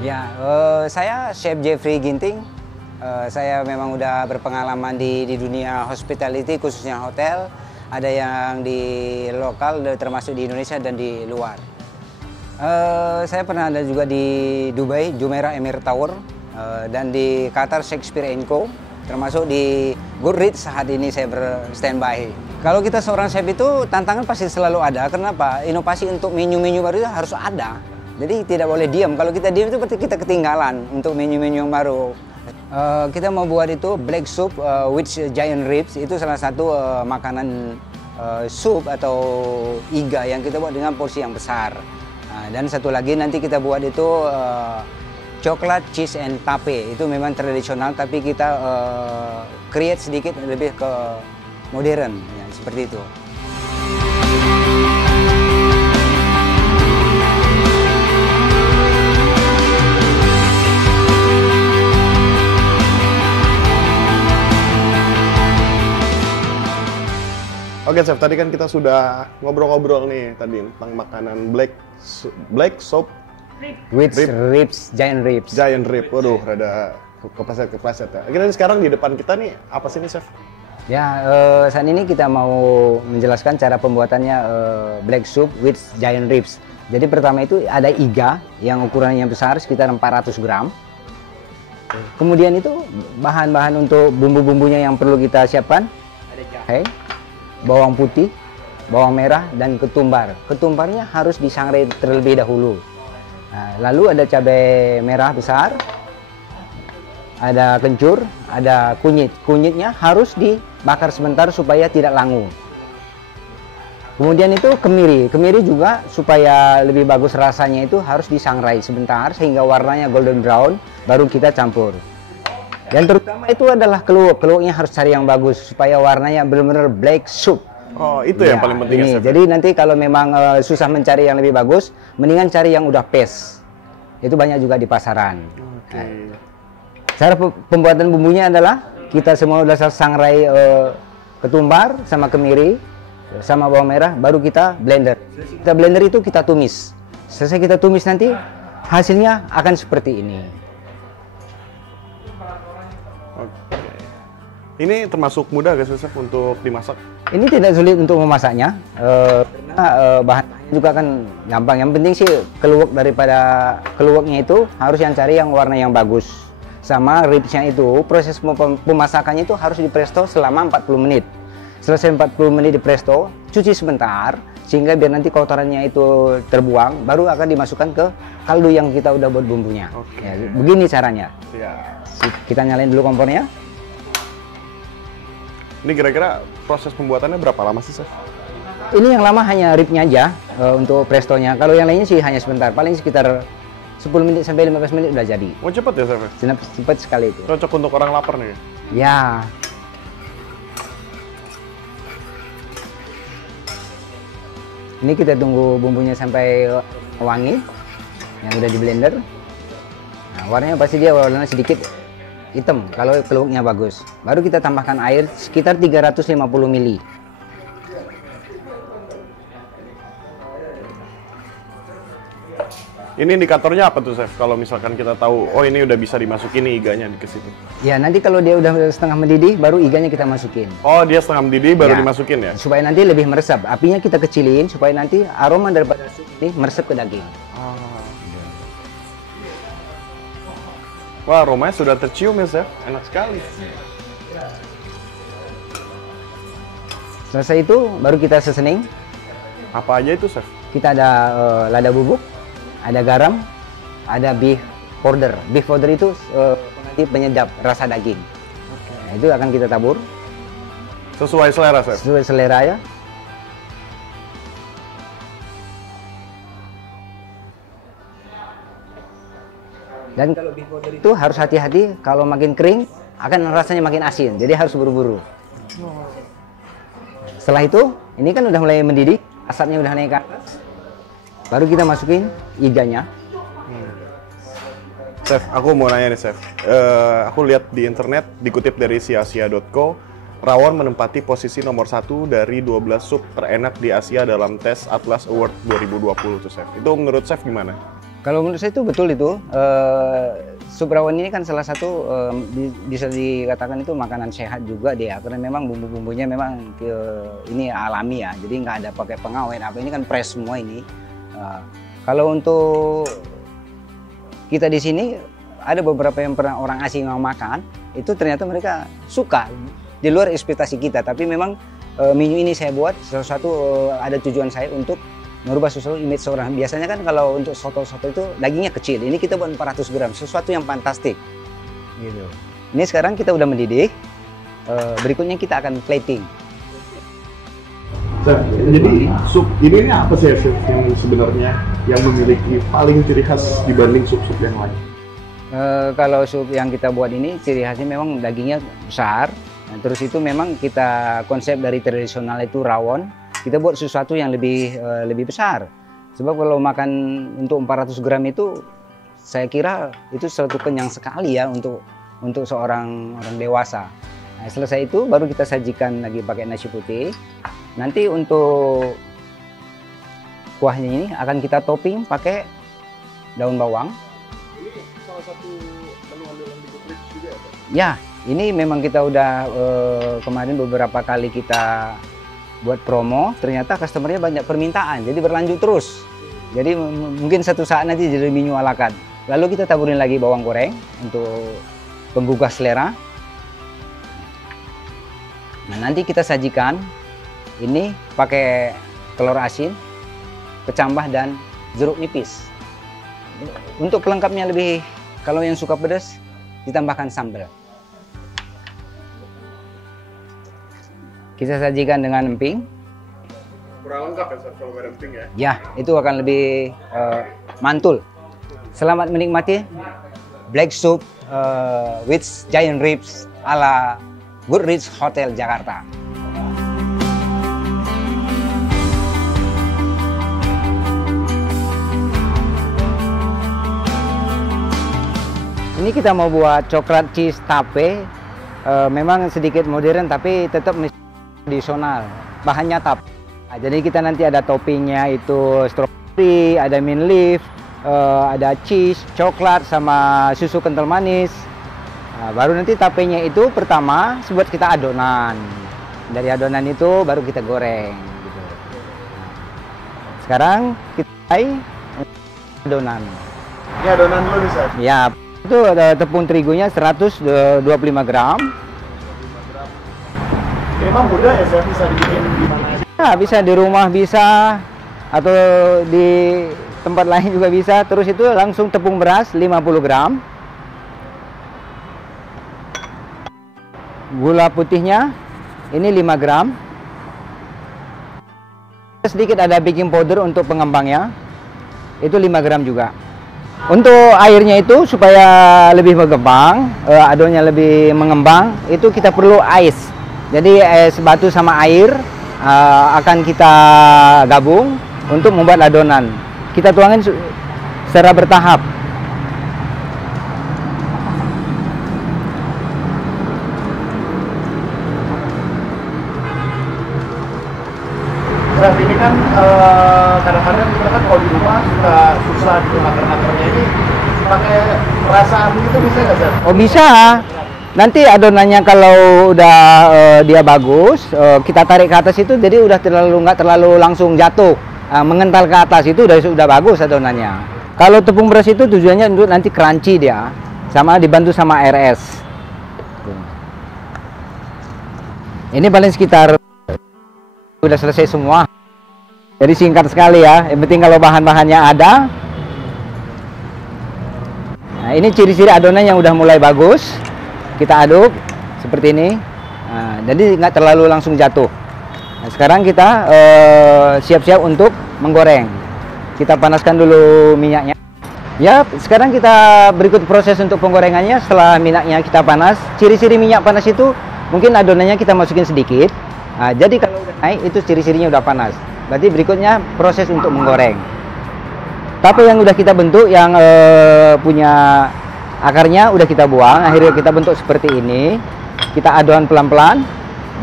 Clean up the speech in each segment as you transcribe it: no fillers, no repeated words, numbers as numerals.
Ya, saya Chef Jeffrey Ginting. Saya memang udah berpengalaman di dunia hospitality, khususnya hotel. Ada yang di lokal, termasuk di Indonesia dan di luar. Saya pernah ada juga di Dubai, Jumeirah Emir Tower, dan di Qatar Shakespeare & Co. Termasuk di Goodreads saat ini saya berstandby. Kalau kita seorang chef itu tantangan pasti selalu ada. Kenapa? Inovasi untuk menu-menu baru itu harus ada. Jadi tidak boleh diam. Kalau kita diam itu berarti kita ketinggalan untuk menu-menu yang baru. Kita mau buat itu black soup with giant ribs. Itu salah satu makanan sup atau iga yang kita buat dengan porsi yang besar. Dan satu lagi nanti kita buat itu coklat, cheese, and tape. Itu memang tradisional, tapi kita create sedikit lebih ke modern, ya, seperti itu. Oke Chef, tadi kan kita sudah ngobrol-ngobrol nih tadi tentang makanan black soup with ribs, giant ribs. Giant rib, waduh, rada kepleset ya. Akhirnya sekarang di depan kita nih apa sih nih Chef? Ya, saat ini kita mau menjelaskan cara pembuatannya black soup with giant ribs. Jadi pertama itu ada iga yang ukurannya besar sekitar 400 gram. Kemudian itu bahan-bahan untuk bumbu-bumbunya yang perlu kita siapkan. Ada jahe, bawang putih, bawang merah, dan ketumbar. Ketumbarnya harus disangrai terlebih dahulu. Nah, lalu ada cabai merah besar, ada kencur, ada kunyit. Kunyitnya harus dibakar sebentar supaya tidak langu. Kemudian itu kemiri. Kemiri juga supaya lebih bagus rasanya itu harus disangrai sebentar sehingga warnanya golden brown, baru kita campur. Dan terutama itu adalah keluak. Keluaknya harus cari yang bagus supaya warnanya benar-benar black soup. Oh, itu ya, yang paling penting ya, Chef. Jadi nanti kalau memang susah mencari yang lebih bagus, mendingan cari yang udah paste. Itu banyak juga di pasaran. Okay. Cara pembuatan bumbunya adalah kita semua udah sangrai ketumbar sama kemiri sama bawang merah, baru kita blender. Kita blender itu kita tumis. Selesai kita tumis nanti hasilnya akan seperti ini. Ini termasuk mudah gak sih Chef untuk dimasak? Ini tidak sulit untuk memasaknya, karena bahan-bahannya juga kan gampang. Yang penting sih keluaknya itu harus yang cari yang warna yang bagus. Sama ribsnya itu, proses pemasakannya itu harus di presto selama 40 menit. Selesai 40 menit di presto, cuci sebentar, sehingga biar nanti kotorannya itu terbuang, baru akan dimasukkan ke kaldu yang kita udah buat bumbunya. Okay. Ya, begini caranya. Ya. Kita nyalain dulu kompornya. Ini kira-kira proses pembuatannya berapa lama sih, Chef? Ini yang lama hanya ribnya aja untuk prestonya. Kalau yang lainnya sih hanya sebentar, paling sekitar 10 menit sampai 15 menit udah jadi. Oh, cepet ya, Chef? Cepet sekali itu. Cocok untuk orang lapar nih? Ya. Ini kita tunggu bumbunya sampai wangi, yang udah di blender. Nah, warnanya pasti dia warnanya sedikit hitam kalau keluaknya bagus. Baru kita tambahkan air sekitar 350 ml. Ini indikatornya apa tuh, Chef? Kalau misalkan kita tahu, oh ini udah bisa dimasukin nih iganya ke situ. Ya, nanti kalau dia udah setengah mendidih, baru iganya kita masukin. Oh, dia setengah mendidih baru Ya, dimasukin ya? supaya nanti lebih meresap. Apinya kita kecilin supaya nanti aroma daripada sup ini meresap ke daging. Wah, aromanya sudah tercium ya, Chef. Enak sekali. Selesai itu, baru kita seasoning. Apa aja itu, Chef? Kita ada lada bubuk, ada garam, ada beef powder. Beef powder itu nanti penyedap rasa daging. Nah, itu akan kita tabur. Sesuai selera, Chef? Sesuai selera ya. Dan kalau beef powder itu harus hati-hati, kalau makin kering akan rasanya makin asin. Jadi harus buru-buru. Setelah itu, ini kan udah mulai mendidih, asapnya udah naik ke atas. Baru kita masukin iganya. Chef, aku mau nanya nih, Chef. Aku lihat di internet, dikutip dari siasia.co, rawon menempati posisi nomor 1 dari 12 sup terenak di Asia dalam tes Atlas Award 2020 tuh, Chef. Itu menurut Chef gimana? Kalau menurut saya itu betul itu. Sup rawon ini kan salah satu bisa dikatakan itu makanan sehat juga dia, karena memang bumbu-bumbunya memang ini alami ya, jadi nggak ada pakai pengawet apa, ini kan fresh semua ini. Kalau untuk kita di sini ada beberapa yang pernah orang asing yang makan, itu ternyata mereka suka di luar ekspektasi kita, tapi memang menu ini saya buat sesuatu ada tujuan saya untuk merubah sesuatu image seorang. Biasanya kan kalau untuk soto-soto itu dagingnya kecil, ini kita buat 400 gram, sesuatu yang fantastik gitu. Ini sekarang kita udah mendidih, berikutnya kita akan plating. Jadi sup ini apa sih chef yang sebenarnya yang memiliki paling ciri khas dibanding sup-sup yang lain? Kalau sup yang kita buat ini ciri khasnya memang dagingnya besar. Nah, terus itu memang kita konsep dari tradisional itu rawon, kita buat sesuatu yang lebih besar. Sebab kalau makan untuk 400 gram itu saya kira itu suatu kenyang sekali ya untuk seorang orang dewasa. Nah, selesai itu baru kita sajikan lagi pakai nasi putih. Nanti untuk kuahnya ini akan kita topping pakai daun bawang. Ini salah satu menu andalan di GoTrips juga ya, Pak? Ya, ini memang kita udah kemarin beberapa kali kita buat promo, ternyata customernya banyak permintaan, jadi berlanjut terus. Jadi mungkin satu saat nanti jadi menu ala carte. Lalu kita taburin lagi bawang goreng untuk penggugah selera. Nah, nanti kita sajikan ini pakai telur asin, kecambah dan jeruk nipis. Untuk pelengkapnya lebih, kalau yang suka pedas ditambahkan sambal. Kita sajikan dengan emping. Kurang lengkap ya Chef kalau nggak ada emping ya? Ya, itu akan lebih mantul. Selamat menikmati black soup with giant ribs ala Goodrich Hotel Jakarta. Ini kita mau buat coklat cheese tape, memang sedikit modern tapi tetap tradisional, bahannya tape. Nah, jadi kita nanti ada toppingnya itu strawberry, ada mint leaf, ada cheese, coklat sama susu kental manis. Nah, baru nanti tapenya itu pertama buat kita adonan. Dari adonan itu baru kita goreng. Gitu. Nah, sekarang kita adonan. Ini adonan dulu nih Chef? Ya, itu ada tepung terigunya 125 gram. Ini emang mudah ya Chef, bisa dibikin di mana aja? Ya, bisa di rumah bisa, atau di tempat lain juga bisa. Terus itu langsung tepung beras 50 gram. Gula putihnya ini 5 gram. Sedikit ada baking powder untuk pengembangnya. Itu 5 gram juga. Untuk airnya itu supaya lebih mengembang, adonannya lebih mengembang, itu kita perlu ice. Jadi es batu sama air akan kita gabung untuk membuat adonan. Kita tuangin secara bertahap. Chef, ini kan kadang-kadang kita kan kalau di rumah suka susah gitu ngatur-ngaturnya, ini pakai perasaan gitu bisa nggak Chef? Oh bisa. Nanti adonannya kalau udah dia bagus, kita tarik ke atas itu, jadi udah nggak terlalu langsung jatuh, mengental ke atas itu udah bagus adonannya. Kalau tepung beras itu tujuannya untuk nanti crunchy dia, sama dibantu sama air es. Ini paling sekitar udah selesai semua. Jadi singkat sekali ya. Yang penting kalau bahan-bahannya ada. Nah, ini ciri-ciri adonan yang udah mulai bagus. Kita aduk seperti ini. Nah, jadi nggak terlalu langsung jatuh. Nah, sekarang kita siap-siap untuk menggoreng. Kita panaskan dulu minyaknya. Ya, sekarang kita berikut proses untuk penggorengannya. Setelah minyaknya kita panas, ciri-ciri minyak panas itu mungkin adonannya kita masukin sedikit. Nah, jadi kalau udah naik itu ciri-cirinya udah panas. Berarti berikutnya proses untuk menggoreng. Tape yang udah kita bentuk, yang punya akarnya udah kita buang, akhirnya kita bentuk seperti ini. Kita adon pelan-pelan.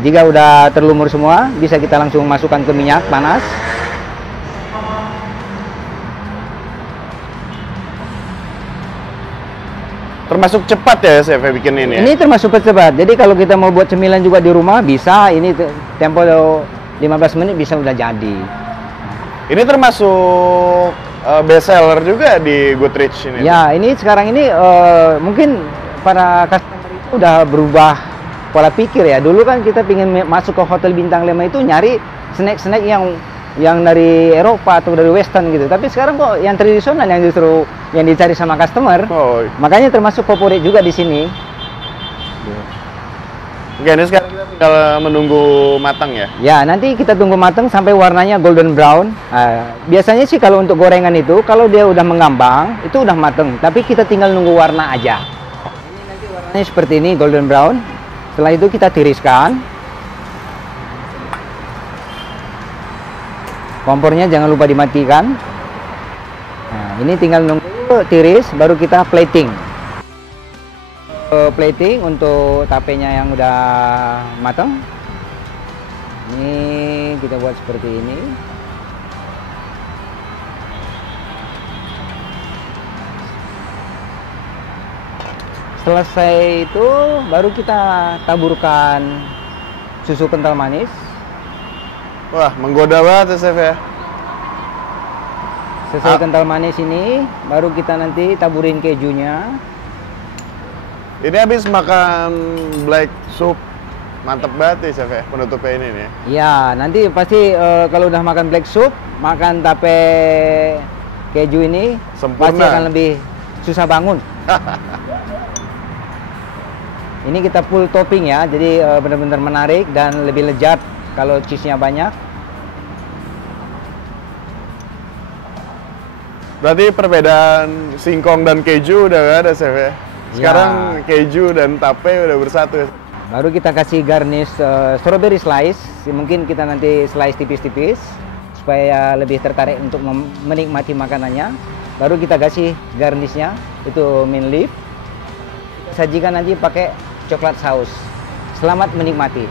Jika udah terlumur semua, bisa kita langsung masukkan ke minyak panas. Termasuk cepat ya chef ya bikin ini. Ini termasuk cepat. Jadi kalau kita mau buat cemilan juga di rumah bisa. Ini tempo 15 menit bisa udah jadi. Ini termasuk best seller juga di Goodreach ini. Ya, ini sekarang ini mungkin para customer itu udah berubah pola pikir ya. Dulu kan kita pingin masuk ke hotel bintang 5 itu nyari snack-snack yang dari Eropa atau dari Western gitu. Tapi sekarang kok yang tradisional yang justru yang dicari sama customer. Oh. Makanya termasuk favorit juga di sini. Oke, ini sekarang kita tinggal menunggu matang ya? Ya, nanti kita tunggu matang sampai warnanya golden brown. Biasanya sih kalau untuk gorengan itu, kalau dia udah mengambang, itu udah matang. Tapi kita tinggal nunggu warna aja. Ini nanti warnanya seperti ini, golden brown. Setelah itu kita tiriskan. Kompornya jangan lupa dimatikan. Nah, ini tinggal nunggu tiris, baru kita plating. Plating untuk tapenya yang udah matang. Ini kita buat seperti ini. Selesai itu baru kita taburkan susu kental manis. Wah, menggoda banget ya chef ya. Selesai kental manis ini, baru kita nanti taburin kejunya. Ini habis makan black soup, mantep banget nih chef ya, penutupnya ini nih. Ya, nanti pasti kalau udah makan black soup, makan tape keju ini, Sempurna. pasti akan lebih susah bangun. Ini kita full topping ya, jadi benar-benar menarik dan lebih lezat kalau cheese-nya banyak. Berarti perbedaan singkong dan keju udah gak ada chef ya? Sekarang keju dan tape udah bersatu. Baru kita kasih garnish strawberry slice. Mungkin kita nanti slice tipis-tipis supaya lebih tertarik untuk menikmati makanannya. Baru kita kasih garnishnya itu mint leaf. Sajikan nanti pakai coklat saus. Selamat menikmati.